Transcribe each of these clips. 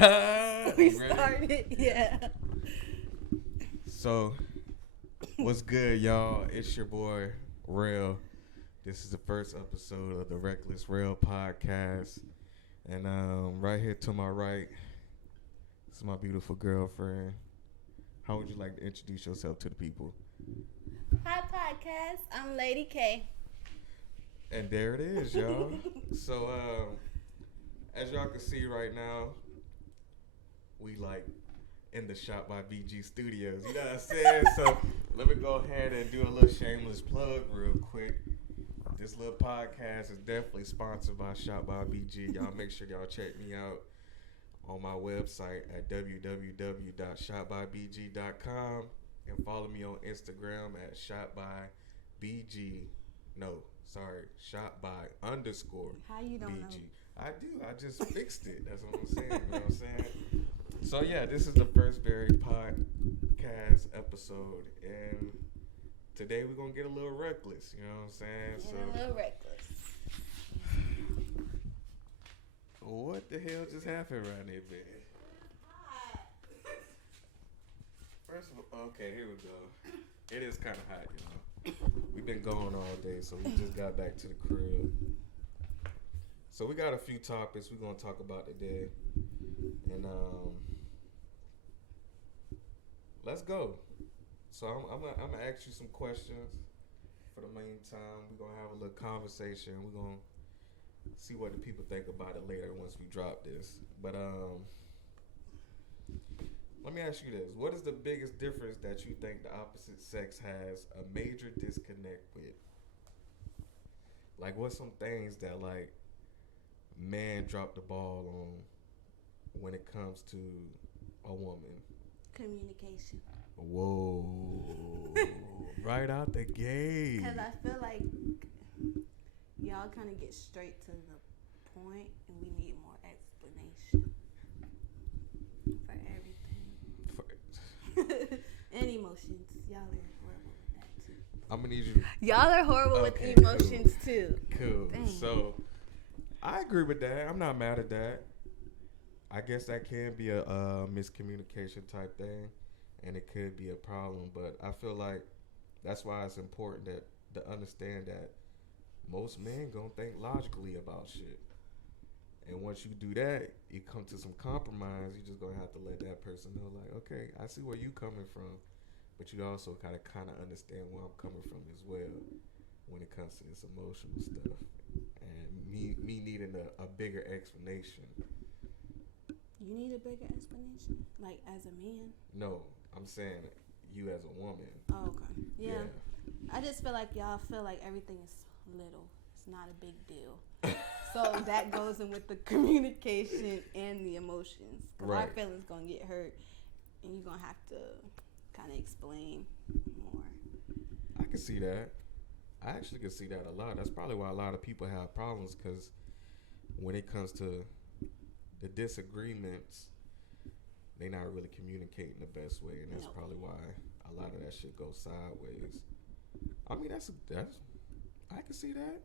We started, yeah. So, what's good, y'all? It's your boy, Rell. This is the first episode of the Reckless Rell podcast. And right here to my right, this is my beautiful girlfriend. How would you like to introduce yourself to the people? Hi, podcast. I'm Lady K. And there it is, y'all. So, as y'all can see right now, we like in the Shop by BG Studios. You know what I'm saying? So let me go ahead and do a little shameless plug real quick. This little podcast is definitely sponsored by Shop by BG. Y'all make sure y'all check me out on my website at www.shopbybg.com and follow me on Instagram at shopbybg. No, sorry, shopby_BG. How you don't know? I do. I just fixed it. That's what I'm saying. You know what I'm saying? So yeah, this is the first very podcast episode, and today we're gonna get a little reckless. You know what I'm saying? A little reckless. What the hell just happened around there, man? First of all, okay, here we go. It is kind of hot, you know. We've been gone all day, so we just got back to the crib. So we got a few topics we're gonna talk about today, and let's go. So I'm gonna ask you some questions. For the meantime, we're gonna have a little conversation. We're gonna see what the people think about it later once we drop this. But let me ask you this: what is the biggest difference that you think the opposite sex has a major disconnect with? Like, what's some things that like man drop the ball on when it comes to a woman? Communication. Whoa. Right out the gate. Because I feel like y'all kind of get straight to the point, and we need more explanation for everything. And emotions. Y'all are horrible with that, too. I'm going to need you to... Y'all are horrible with emotions, too. Cool. Dang. So, I agree with that. I'm not mad at that. I guess that can be a miscommunication type thing, and it could be a problem. But I feel like that's why it's important to understand that most men gonna think logically about shit. And once you do that, you come to some compromise. You just gonna have to let that person know, like, okay, I see where you coming from, but you also kind of understand where I'm coming from as well when it comes to this emotional stuff. And me needing a bigger explanation. You need a bigger explanation? Like, as a man? No, I'm saying you as a woman. Oh, okay. Yeah. I just feel like y'all feel like everything is little. It's not a big deal. So that goes in with the communication and the emotions. Because our feelings going to get hurt, and you're going to have to kind of explain more. I can see that. I actually can see that a lot. That's probably why a lot of people have problems, because when it comes to the disagreements, they not really communicating the best way, and that's probably why a lot of that shit goes sideways. I mean, that's I can see that.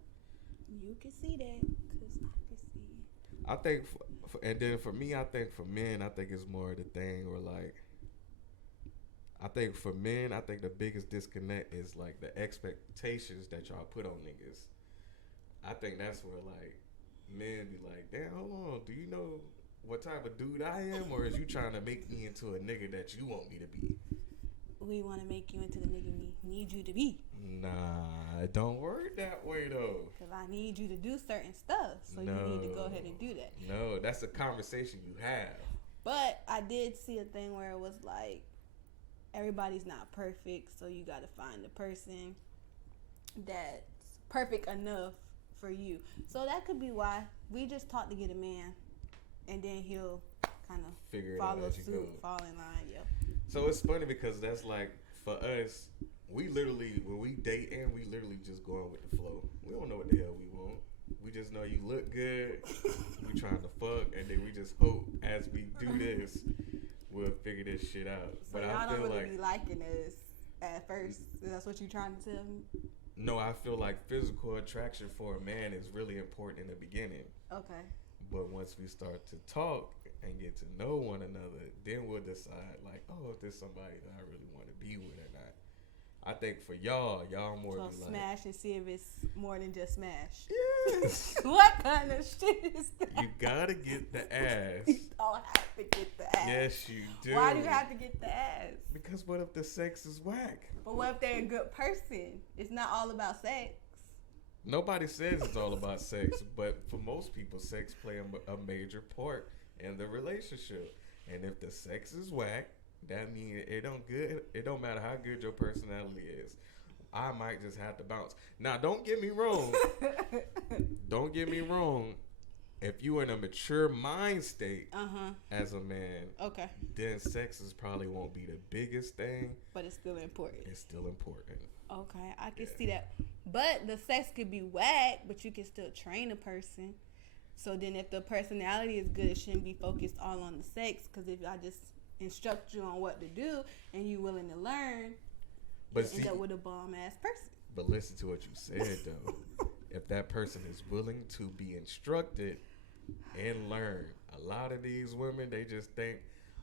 You can see that, because I can see it. I think, and then for me, I think for men, I think it's more the thing where, like, I think for men, I think the biggest disconnect is, like, the expectations that y'all put on niggas. I think that's where, like, men be like, damn, hold on, do you know what type of dude I am? Or is you trying to make me into a nigga that you want me to be? We want to make you into the nigga we need you to be. Nah, it don't work that way, though. Because I need you to do certain stuff, so you need to go ahead and do that. No, that's a conversation you have. But I did see a thing where it was like, everybody's not perfect, so you got to find the person that's perfect enough for you. So that could be why we just taught to get a man, and then he'll kind of follow suit, fall in line. Yeah. So it's funny because that's like, for us, we literally, when we dating, we literally just going with the flow. We don't know what the hell we want. We just know you look good. We trying to fuck, and then we just hope as we do this, we'll figure this shit out. So but y'all I feel don't really like be liking this at first. That's what you trying to tell me? No, I feel like physical attraction for a man is really important in the beginning. Okay. But once we start to talk and get to know one another, then we'll decide like, oh, if there's somebody that I really want to be with or not. I think for y'all more So be like smash and see if it's more than just smash. yes. What kind of shit is that? You gotta get the ass. You don't have to get the ass. Yes, you do. Why do you have to get the ass? Because what if the sex is whack? But what if they're a good person? It's not all about sex. Nobody says it's all about sex, but for most people, sex play a major part in the relationship. And if the sex is whack, that means it don't matter how good your personality is. I might just have to bounce. Now, don't get me wrong. Don't get me wrong. If you in a mature mind state as a man, okay, then sex probably won't be the biggest thing. But it's still important. It's still important. Okay, I can see that. But the sex could be whack, but you can still train a person. So then if the personality is good, it shouldn't be focused all on the sex. Because if I just instruct you on what to do and you willing to learn, but you end up with a bomb-ass person. But listen to what you said, though. If that person is willing to be instructed and learn, a lot of these women, they just think,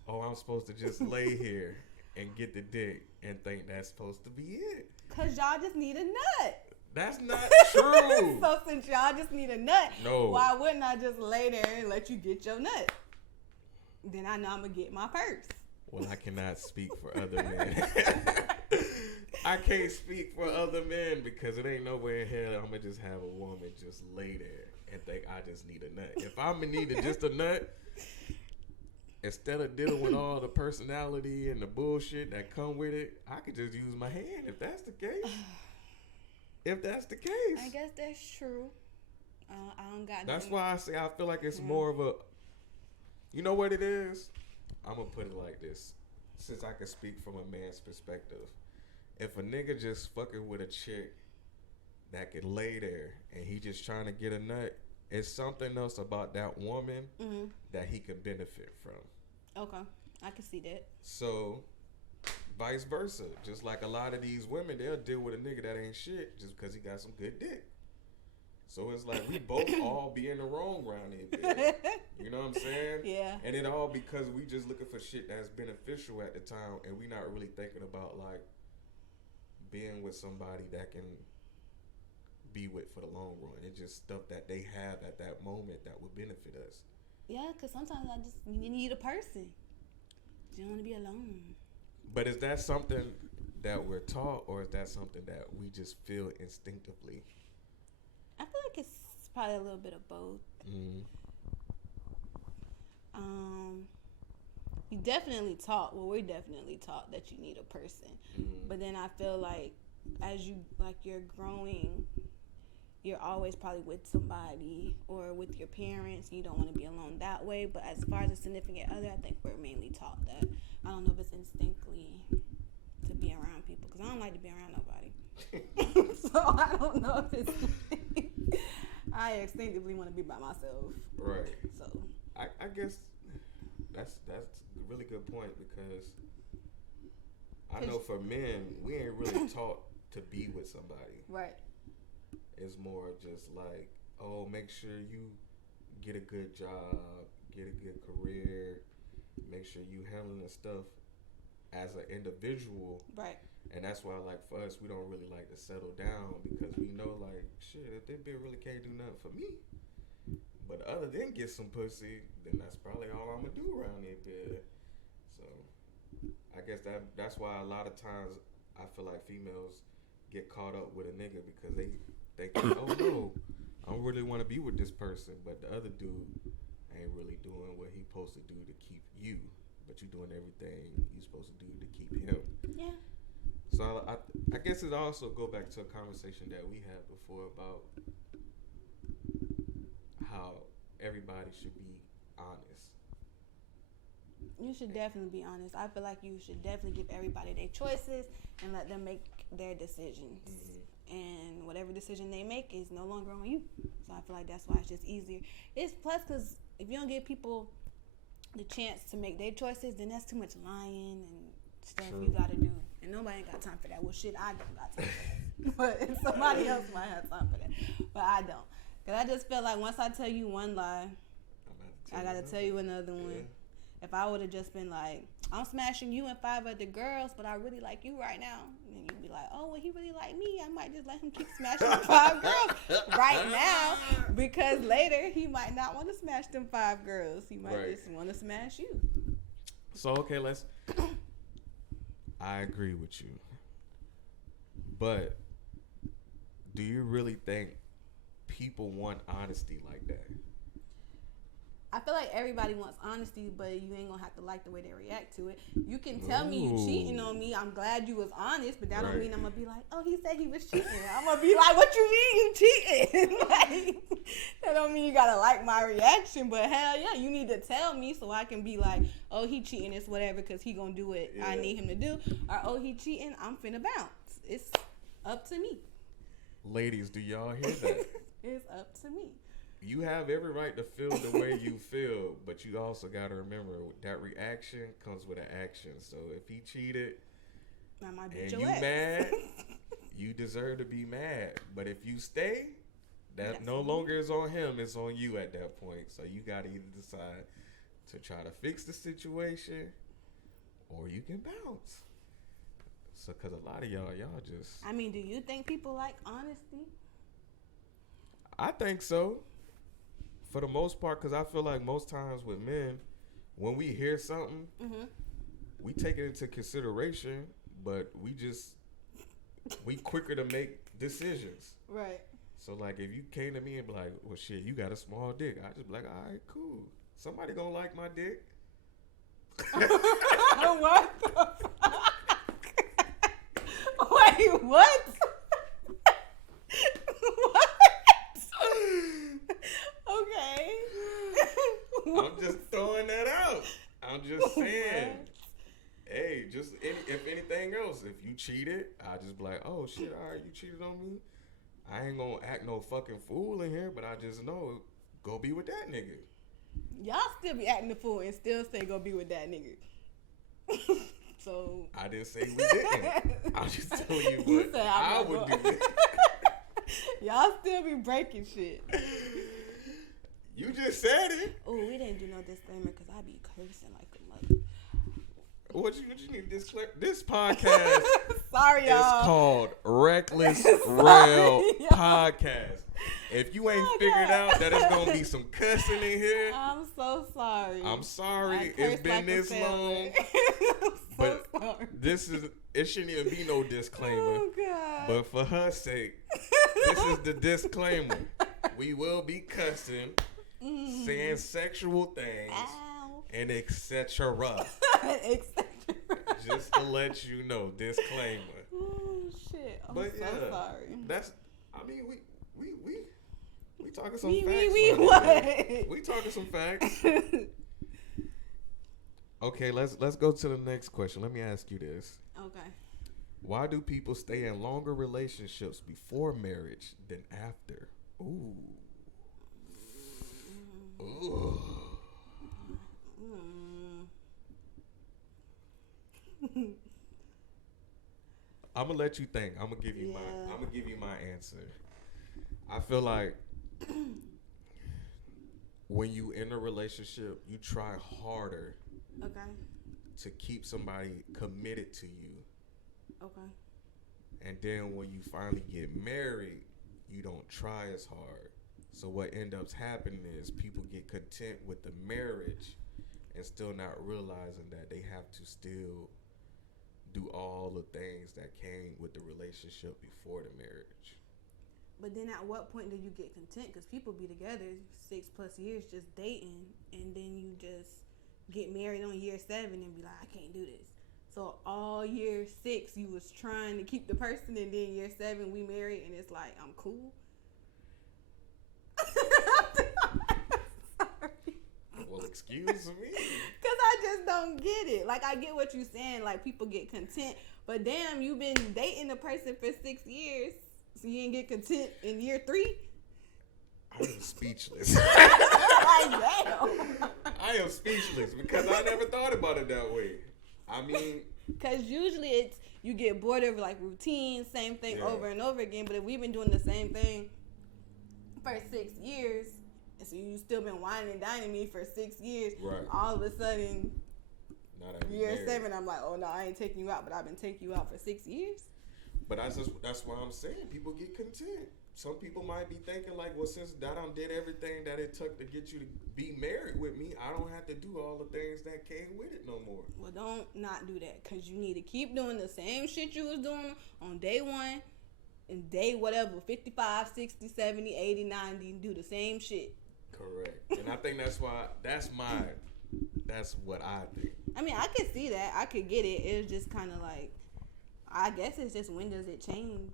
oh, I'm supposed to just lay here and get the dick and think that's supposed to be it. Because y'all just need a nut. That's not true. So since y'all just need a nut, no, why wouldn't I just lay there and let you get your nut? Then I know I'm going to get my purse. Well, I cannot speak for other men. I can't speak for other men because it ain't nowhere in hell I'm going to just have a woman just lay there and think I just need a nut. If I'm in need of just a nut, instead of dealing with all the personality and the bullshit that come with it, I could just use my hand if that's the case. If that's the case. I guess that's true. I don't got That's why I say I feel like it's more of a, you know what it is? I'm going to put it like this. Since I can speak from a man's perspective. If a nigga just fucking with a chick that could lay there and he just trying to get a nut, it's something else about that woman that he can benefit from. Okay. I can see that. So, vice versa. Just like a lot of these women, they'll deal with a nigga that ain't shit just because he got some good dick. So it's like we both all be in the wrong round here. You know what I'm saying? Yeah. And it all because we just looking for shit that's beneficial at the time and we not really thinking about like being with somebody that can be with for the long run. It's just stuff that they have at that moment that would benefit us. Yeah, because sometimes you need a person. You don't want to be alone. But is that something that we're taught or is that something that we just feel instinctively? I feel like it's probably a little bit of both. You definitely taught. Well, we're definitely taught that you need a person. But then I feel like as you're growing, you're always probably with somebody or with your parents. You don't want to be alone that way. But as far as a significant other, I think we're mainly taught that. I don't know if it's instinctively to be around people because I don't like to be around nobody. So I don't know if it's. I instinctively want to be by myself. Right. So I guess that's a really good point because I know for men we ain't really taught to be with somebody. Right. It's more just like, oh, make sure you get a good job, get a good career, make sure you handling the stuff as an individual. Right. And that's why, like, for us, we don't really like to settle down because we know, like, shit, if this bitch really can't do nothing for me, but other than get some pussy, then that's probably all I'm going to do around here, bitch. So, I guess that's why a lot of times I feel like females get caught up with a nigga because they think, oh, no, I really want to be with this person, but the other dude ain't really doing what he supposed to do to keep you, but you doing everything you supposed to do to keep him. Yeah. So I guess it also go back to a conversation that we had before about how everybody should be honest. You should definitely be honest. I feel like you should definitely give everybody their choices and let them make their decisions. And whatever decision they make is no longer on you. So I feel like that's why it's just easier. It's plus because if you don't give people the chance to make their choices, then that's too much lying and stuff you got to do. And nobody ain't got time for that. Well, shit, I don't got time for that. But somebody else might have time for that. But I don't. Because I just feel like once I tell you one lie, I gotta tell you another one. Yeah. If I would have just been like, I'm smashing you and 5 other girls, but I really like you right now, and you'd be like, oh, well, he really like me. I might just let him keep smashing 5 girls right now, because later he might not want to smash them 5 girls. He might just want to smash you. So, okay, I agree with you. But do you really think people want honesty like that? I feel like everybody wants honesty, but you ain't gonna have to like the way they react to it. You can tell me you cheating on me. I'm glad you was honest, but that don't mean I'm gonna be like, oh, he said he was cheating. I'm gonna be like, what you mean you cheating? Like, that don't mean you gotta like my reaction, but hell yeah, you need to tell me so I can be like, oh, he cheating, it's whatever, because he gonna do what I need him to do. Or, oh, he cheating, I'm finna bounce. It's up to me. Ladies, do y'all hear that? It's up to me. You have every right to feel the way you feel, but you also got to remember that reaction comes with an action. So if he cheated and you mad, you deserve to be mad. But if you stay, that no longer is on him, it's on you at that point. So you got to either decide to try to fix the situation or you can bounce. So, because a lot of y'all just... I mean, do you think people like honesty? I think so. For the most part, because I feel like most times with men, when we hear something, we take it into consideration, but we quicker to make decisions. Right. So, like, if you came to me and be like, well, shit, you got a small dick, I just be like, all right, cool. Somebody gonna like my dick. What the fuck? Wait, what? Okay. I'm just throwing that out. I'm just saying. Hey, if anything else, if you cheated, I just be like, oh shit, all right, you cheated on me. I ain't gonna act no fucking fool in here, but I just know, go be with that nigga. Y'all still be acting the fool and still say go be with that nigga. So I didn't say we didn't. I was just telling you what I would do. Y'all still be breaking shit. You just said it. Oh, we didn't do no disclaimer because I be cursing like a mother. What you need to disclaimer? This podcast sorry, y'all. It's called Reckless Rell Podcast. If you ain't figured out that it's gonna be some cussing in here, I'm so sorry. I'm sorry it's been this long. But it shouldn't even be no disclaimer. Oh God. But for her sake, this is the disclaimer. We will be cussing, saying sexual things, and etc. Just to let you know, disclaimer. Oh shit! I'm so sorry. We talking some facts. What? We talking some facts. Okay, let's go to the next question. Let me ask you this. Okay. Why do people stay in longer relationships before marriage than after? Ooh. Ooh. I'm gonna let you think. I'm gonna give you my answer. I feel like when you in a relationship, you try harder to keep somebody committed to you. Okay. And then when you finally get married, you don't try as hard. So what ends up happening is people get content with the marriage and still not realizing that they have to still do all the things that came with the relationship before the marriage. But then at what point do you get content? Because people be together 6+ years just dating, and then you just get married on year 7 and be like, I can't do this. So all year 6 you was trying to keep the person, and then year 7 we married, and it's like, I'm cool. Sorry. Well, excuse me. Because I just don't get it. Like, I get what you're saying. Like, people get content. But damn, you've been dating a person for 6 years, so you ain't get content in year 3? I am speechless. Like, damn. I am speechless because I never thought about it that way. I mean, because usually it's you get bored of like routine, same thing over and over again. But if we've been doing the same thing for 6 years, So you still been whining and dining me for 6 years. Right. All of a sudden, Now that we year married. 7, I'm like, oh no, I ain't taking you out, but I've been taking you out for 6 years. But that's why I'm saying people get content. Some people might be thinking like, well, since I done did everything that it took to get you to be married with me, I don't have to do all the things that came with it no more. Well, don't not do that, because you need to keep doing the same shit you was doing on day 1 and day whatever, 55, 60, 70, 80, 90, and do the same shit. Correct. And I think that's what I think. I mean, I could see that. I could get it. It's just kind of like, I guess it's just, when does it change?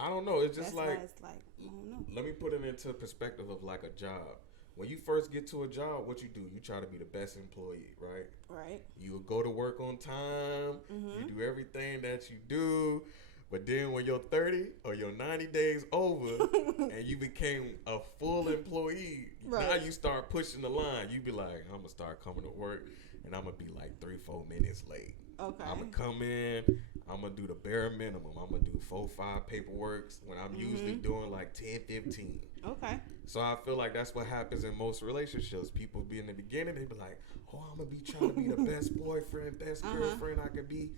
I don't know. It's just That's like, why it's like, I don't know. let me put it into perspective of like a job. When you first get to a job, what you do? You try to be the best employee, right? Right. You will go to work on time. Mm-hmm. You do everything that you do. But then when you're 30 or you're 90 days over and you became a full employee, Right. now you start pushing the line. You be like, I'm going to start coming to work and I'm going to be like 3-4 minutes late. Okay. I'm going to come in. I'm going to do the bare minimum. I'm going to do 4-5 paperworks when I'm usually doing like 10-15. Okay. So I feel like that's what happens in most relationships. People be in the beginning, they be like, oh, I'm going to be trying to be the best boyfriend, best girlfriend I could be.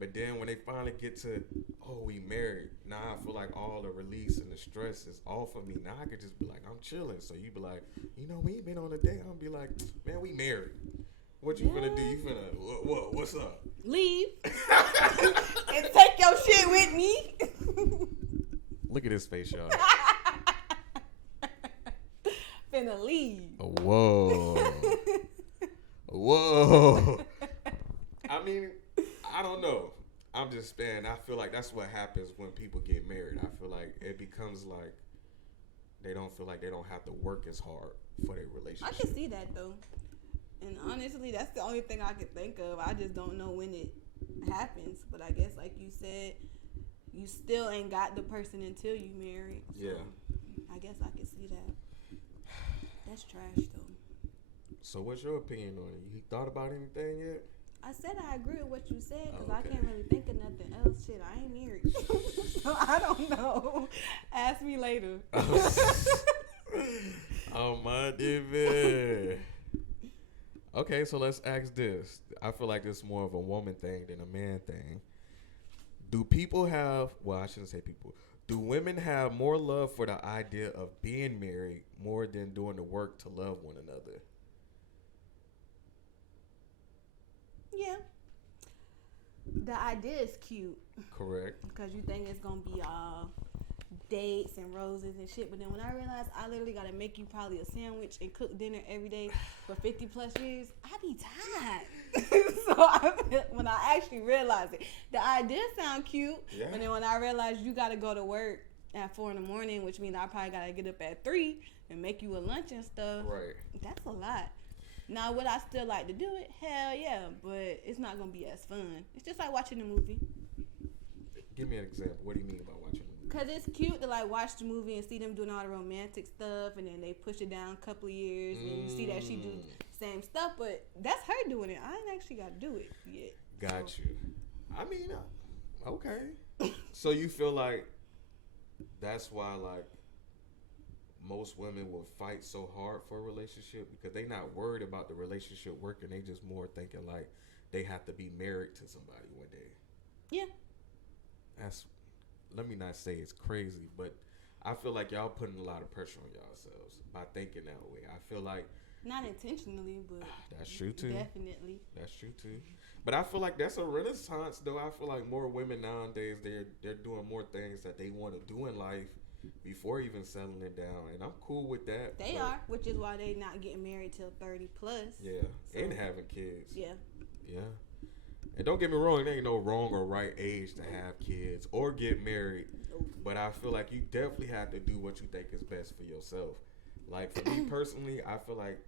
But then when they finally get to, oh, we married, now I feel like all the release and the stress is off of me. Now I could just be like, I'm chilling. So you be like, you know, we ain't been on a date. I'll be like, man, we married. What you finna do? You finna, what? What's up? Leave. And take your shit with me. Look at his face, y'all. Finna leave. Whoa. Whoa. I mean, I don't know. I'm just saying, I feel like that's what happens when people get married. I feel like it becomes like they don't feel like they don't have to work as hard for their relationship. I can see that though. And honestly, that's the only thing I can think of. I just don't know when it happens. But I guess, like you said, you still ain't got the person until you married. So Yeah. I guess I can see that. That's trash though. So what's your opinion on it? You thought about anything yet? I said I agree with what you said, because I Okay. can't really think of nothing else. Shit, I ain't married. So I don't know. Ask me later. Oh my dear. Okay, so let's ask this. I feel like it's more of a woman thing than a man thing. Do people have, well, I shouldn't say people. Do women have more love for the idea of being married more than doing the work to love one another? Yeah. The idea is cute, Correct. because you think it's going to be all dates and roses and shit. But then when I realized I literally got to make you probably a sandwich and cook dinner every day for 50 plus years, I be tired. So when I actually realized it, the idea sound cute. Yeah. But then when I realized you got to go to work at 4 a.m, which means I probably got to get up at 3 and make you a lunch and stuff. Right. That's a lot. Now, would I still like to do it? Hell yeah, but it's not going to be as fun. It's just like watching a movie. Give me an example. What do you mean by watching a movie? Because it's cute to like watch the movie and see them doing all the romantic stuff, and then they push it down a couple of years and you see that she do the same stuff, but that's her doing it. I ain't actually got to do it yet. Got you. I mean, okay. So you feel like that's why like most women will fight so hard for a relationship because they not worried about the relationship working. They just more thinking like they have to be married to somebody one day. Yeah. That's, let me not say it's crazy, but I feel like y'all putting a lot of pressure on yourselves by thinking that way. I feel like Not intentionally, but that's true too. definitely. That's true too. But I feel like that's a renaissance though. I feel like more women nowadays they're doing more things that they want to do in life before even settling it down, and I'm cool with that. They are, which is why they not getting married till 30 plus. Yeah, So, and having kids. Yeah. Yeah. And don't get me wrong, there ain't no wrong or right age to have kids or get married. But I feel like you definitely have to do what you think is best for yourself. Like for me personally, I feel like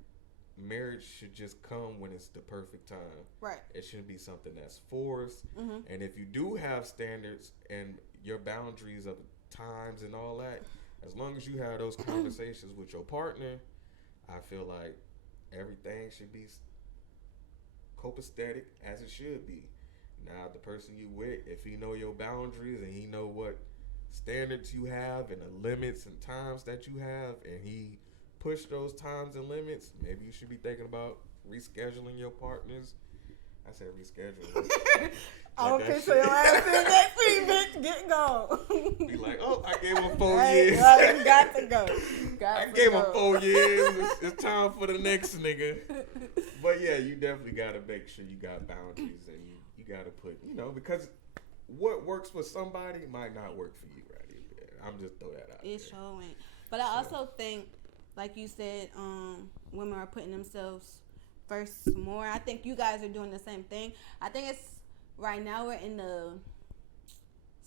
marriage should just come when it's the perfect time. Right. It shouldn't be something that's forced. Mm-hmm. And if you do have standards and your boundaries of times and all that, as long as you have those conversations with your partner, I feel like everything should be copacetic as it should be. Now, the person you with, if he know your boundaries and he know what standards you have and the limits and times that you have, and he pushed those times and limits, maybe you should be thinking about rescheduling your partners. I said rescheduling. Okay, so your ass in next week, bitch. Get gone. Be like, oh, I gave him 4 Right, years. well, you got to go. I gave him 4 years. It's time for the next nigga. But yeah, you definitely got to make sure you got boundaries, and you got to put, because what works for somebody might not work for you, right? I'm just throw that out. It's showing. But I also think, like you said, women are putting themselves first more. I think you guys are doing the same thing. I think it's right now we're in the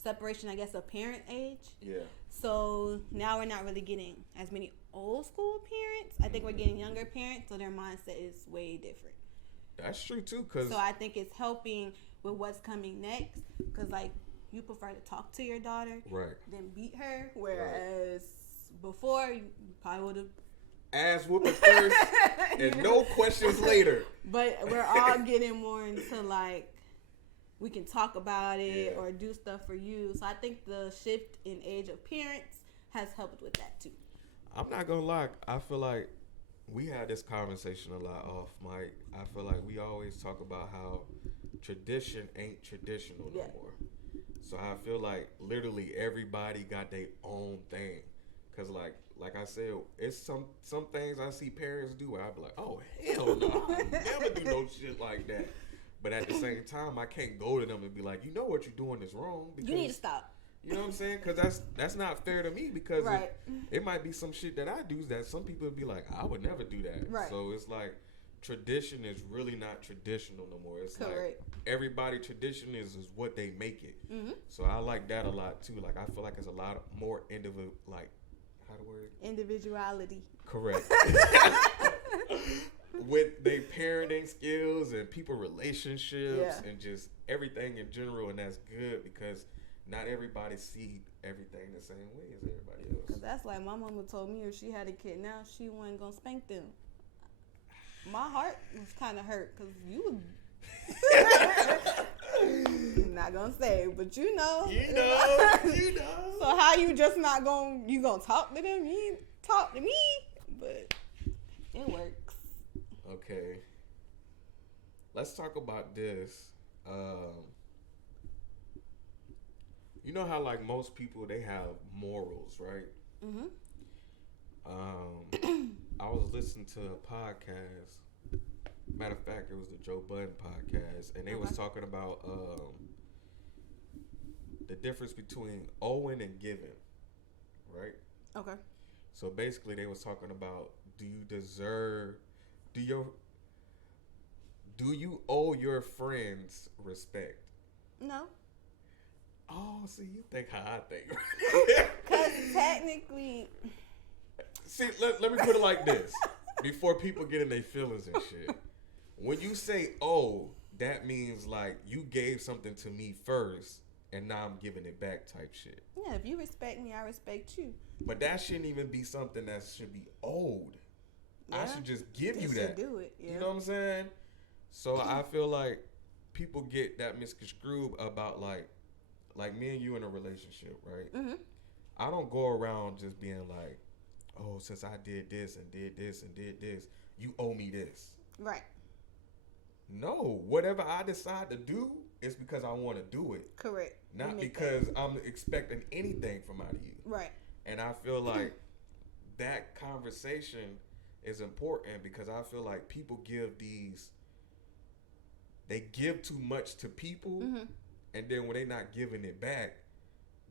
separation, I guess, of parent age. Yeah. So now we're not really getting as many old school parents. I think we're getting younger parents, so their mindset is way different. That's true too, so I think it's helping with what's coming next, because like you prefer to talk to your daughter than beat her, whereas before you probably would have ass whooping first and no questions later. But we're all getting more into like we can talk about it or do stuff for you. So I think the shift in age of parents has helped with that too. I'm not gonna lie, I feel like we had this conversation a lot off mic. I feel like we always talk about how tradition ain't traditional no more. So I feel like literally everybody got their own thing. Cause like I said, it's some things I see parents do where I be like, oh hell no, I would never do no shit like that. But at the same time, I can't go to them and be like, you know what you're doing is wrong. Because, you need to stop. You know what I'm saying? Because that's not fair to me. Because it might be some shit that I do that some people would be like, I would never do that. Right. So it's like tradition is really not traditional no more. It's like everybody tradition is what they make it. Mm-hmm. So I like that a lot too. Like I feel like it's a lot more individuality. Correct. With their parenting skills and people relationships and just everything in general, and that's good because not everybody see everything the same way as everybody else. Cause that's like my mama told me if she had a kid now, she wasn't gonna spank them. My heart was kind of hurt because you I'm not gonna say, but you know. So how you just not gonna talk to them? You ain't talk to me, but it works. Okay, let's talk about this. You know how like most people they have morals, right? Mm-hmm. I was listening to a podcast. Matter of fact, it was the Joe Budden podcast, and they was talking about the difference between owing and giving, right? Okay. So basically, they was talking about do you owe your friends respect? No. Oh, see, you think how I think. Because technically... See, let me put it like this. Before people get in their feelings and shit. When you say, oh, that means like you gave something to me first and now I'm giving it back type shit. Yeah, if you respect me, I respect you. But that shouldn't even be something that should be owed. Yeah, I should just give you that. Do it. Yeah. You know what I'm saying? So I feel like people get that misconstrued about like me and you in a relationship, right? Mm-hmm. I don't go around just being like, oh, since I did this and did this and did this, you owe me this. Right. No, whatever I decide to do is because I want to do it. Correct. Not because I'm expecting anything from out of you. Right. And I feel like that conversation is important because I feel like people give too much to people, and then when they're not giving it back,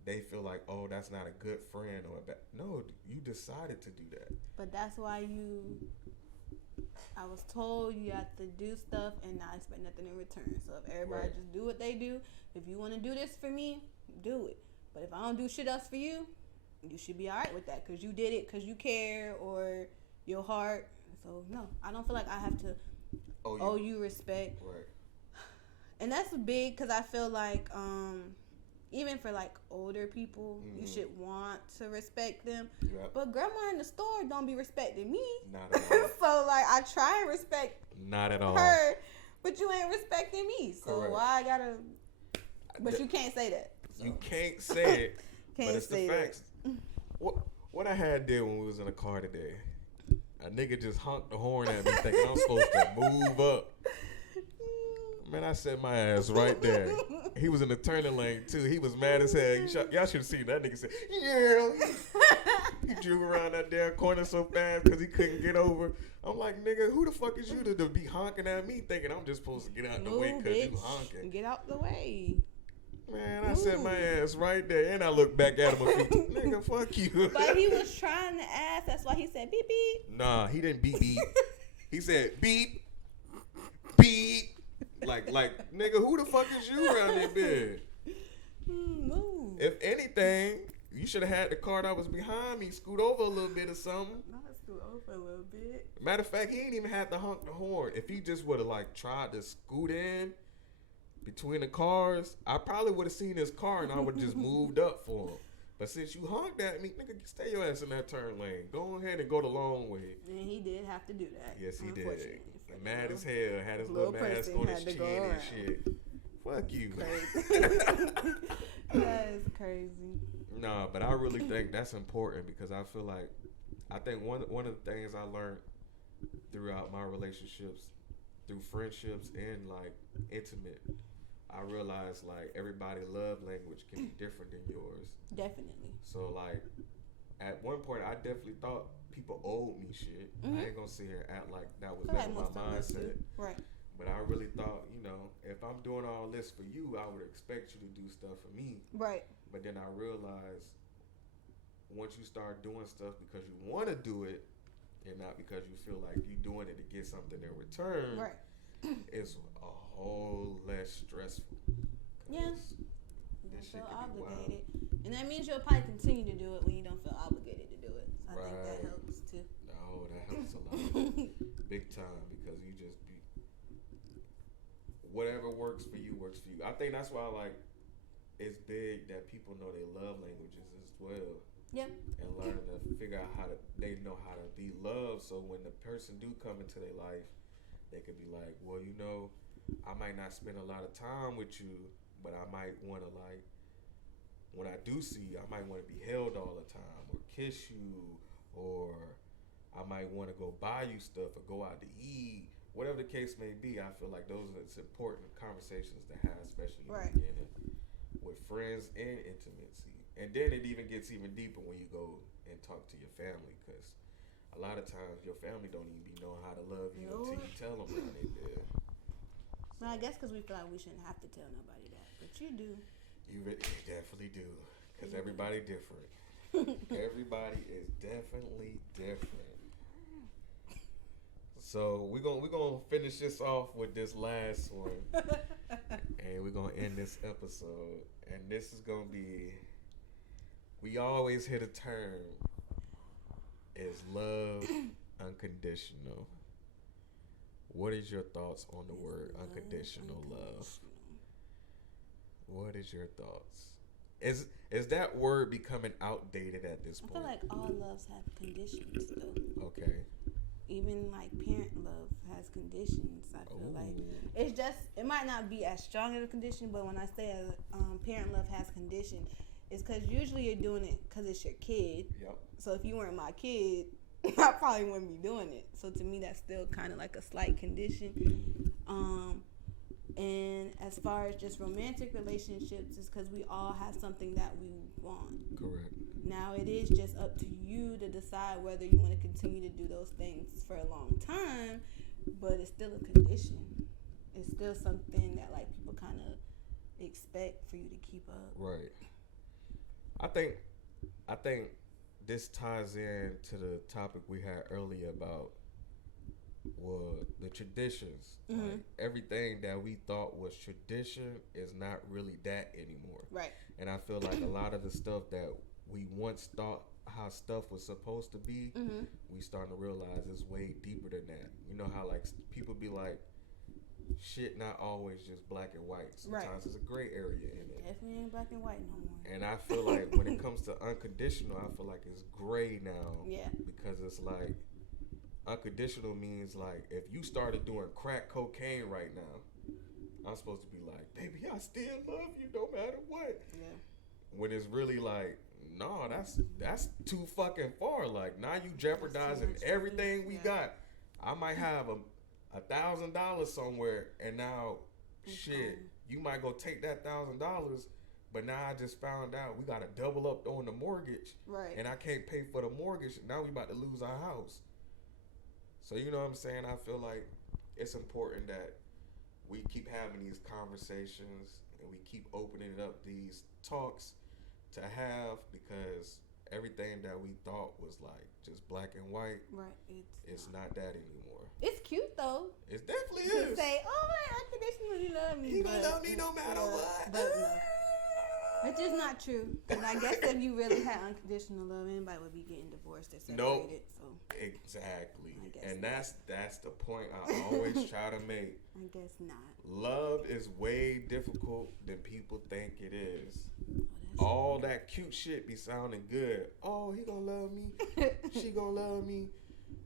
they feel like, oh, that's not a good friend or a bad. No, you decided to do that. But that's why I was told you have to do stuff and not expect nothing in return. So if everybody just do what they do, if you want to do this for me, do it. But if I don't do shit else for you, you should be all right with that because you did it because you care or your heart. So no, I don't feel like I have to owe you respect. Right. And that's big because I feel like even for like older people, you should want to respect them. Yep. But grandma in the store don't be respecting me. Not at all. So like I try and respect not at all her, but you ain't respecting me. So why I gotta? But you can't say that. So. You can't say it. Can't but it's the say facts. that. What I had did when we was in the car today, a nigga just honked the horn at me thinking I'm supposed to move up. Man, I set my ass right there. He was in the turning lane too. He was mad as hell. Y'all should have seen that nigga say, yeah. He drove around that damn corner so fast because he couldn't get over. I'm like, nigga, who the fuck is you to be honking at me thinking I'm just supposed to get out the way because you honking? Get out the way. Man, I set my ass right there, and I looked back at him a few times. Nigga, fuck you. But he was trying to ask. That's why he said beep beep. Nah, he didn't beep beep. He said beep, beep. Like, nigga, who the fuck is you around that bed? Move. If anything, you should have had the car that was behind me scoot over a little bit or something. Not scoot over a little bit. Matter of fact, he ain't even had to honk the horn. If he just would have like tried to scoot in between the cars, I probably would have seen his car and I would have just moved up for him. But since you honked at me, nigga, stay your ass in that turn lane. Go ahead and go the long way. And he did have to do that. Yes, he did. Unfortunately. Mad as hell. Had his little mask on his chin and shit. Fuck you. That is crazy. Nah, but I really think that's important because I feel like I think one of the things I learned throughout my relationships, through friendships and like intimate, I realized like everybody love language can be different than yours. Definitely. So like at one point I definitely thought people owed me shit. Mm-hmm. I ain't gonna sit here and act like that was Like never my mindset. Right. But I really thought, you know, if I'm doing all this for you, I would expect you to do stuff for me. Right. But then I realized once you start doing stuff because you want to do it and not because you feel like you're doing it to get something in return, right, it's a whole less stressful. Yeah. You don't feel obligated. And that means you'll probably continue to do it when you don't feel obligated to do it. So I think that helps too. No, that helps a lot. Big time, because you just be whatever works for you works for you. I think that's why like it's big that people know they love languages as well. Yep. And learn to figure out they know how to be loved. So when the person do come into their life, they could be like, well, you know, I might not spend a lot of time with you, but I might want to like, when I do see you, I might want to be held all the time or kiss you, or I might want to go buy you stuff or go out to eat. Whatever the case may be, I feel like those are important conversations to have, especially in the beginning, with friends and intimacy. And then it even gets even deeper when you go and talk to your family, because a lot of times your family don't even be knowing how to love you until you tell them how they do. Well, I guess because we feel like we shouldn't have to tell nobody that, but you do. You definitely do, because everybody different. Everybody is definitely different. So we're gonna finish this off with this last one, and we're gonna end this episode. And this is gonna be, we always hit a term, is love unconditional. What is your thoughts on the word unconditional love? What is your thoughts? Is that word becoming outdated at this point? I feel like all loves have conditions, though. Okay. Even like parent love has conditions. I feel like it's just, it might not be as strong of a condition, but when I say parent love has conditions, it's because usually you're doing it because it's your kid. Yep. So if you weren't my kid, I probably wouldn't be doing it. So to me, that's still kind of like a slight condition. And as far as just romantic relationships, it's because we all have something that we want. Correct. Now it is just up to you to decide whether you want to continue to do those things for a long time, but it's still a condition. It's still something that like people kind of expect for you to keep up. Right. I think this ties in to the topic we had earlier about the traditions. Mm-hmm. Like everything that we thought was tradition is not really that anymore. Right. And I feel like a lot of the stuff that we once thought how stuff was supposed to be, we starting to realize it's way deeper than that. You know how like people be like, shit not always just black and white. Sometimes there's a gray area in it. Definitely ain't black and white no more. And I feel like when it comes to unconditional, I feel like it's gray now. Yeah. Because it's like, unconditional means like, if you started doing crack cocaine right now, I'm supposed to be like, baby, I still love you no matter what. Yeah. when it's really like, no, that's too fucking far. Like now you jeopardizing everything we got. I might have $1,000 somewhere, and now shit, you might go take that $1,000. But now I just found out we gotta double up on the mortgage, right? And I can't pay for the mortgage. Now we about to lose our house. So you know what I'm saying? I feel like it's important that we keep having these conversations and we keep opening up these talks to have, because everything that we thought was like just black and white, right? It's not that anymore. It's cute though. It definitely to is. Say, oh, I unconditionally love me. He gonna love me no matter what. But no. Which is not true. Because I guess if you really had unconditional love, anybody would be getting divorced or separated. Nope. So exactly. And not. that's the point I always try to make. I guess not. Love is way difficult than people think it is. Oh, all that cute shit be sounding good. Oh, he gonna love me. She gonna love me.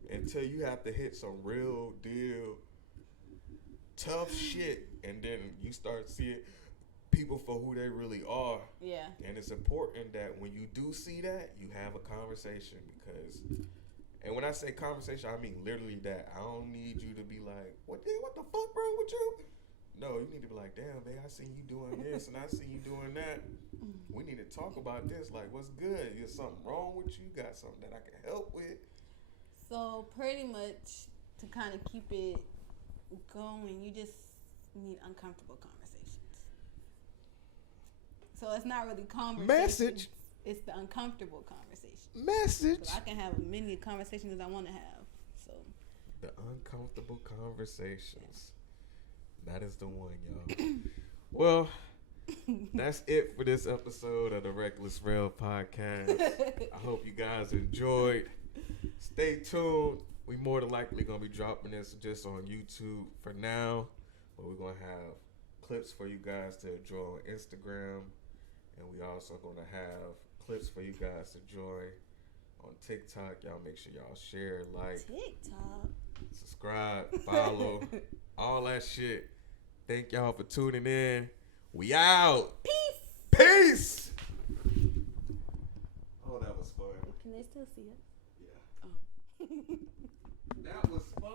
Until you have to hit some real deal tough shit, and then you start seeing people for who they really are. Yeah. And it's important that when you do see that, you have a conversation, because, and when I say conversation, I mean literally that. I don't need you to be like, what the fuck wrong with you? No, you need to be like, damn, babe, I seen you doing this and I seen you doing that. We need to talk about this. Like, what's good? Is something wrong with you? Got something that I can help with? So pretty much to kind of keep it going, you just need uncomfortable conversations. So it's not really conversations. Message. It's the uncomfortable conversation. Message. So I can have as many conversations as I want to have. So the uncomfortable conversations. That is the one, y'all. Well, that's it for this episode of the Reckless Rell podcast. I hope you guys enjoyed. Stay tuned. We more than likely going to be dropping this just on YouTube for now. But we're going to have clips for you guys to enjoy on Instagram. And we also going to have clips for you guys to enjoy on TikTok. Y'all make sure y'all share, like, TikTok, subscribe, follow, all that shit. Thank y'all for tuning in. We out. Peace. Peace. Oh, that was fun. Can they still see us? Yeah. Oh. That was fun.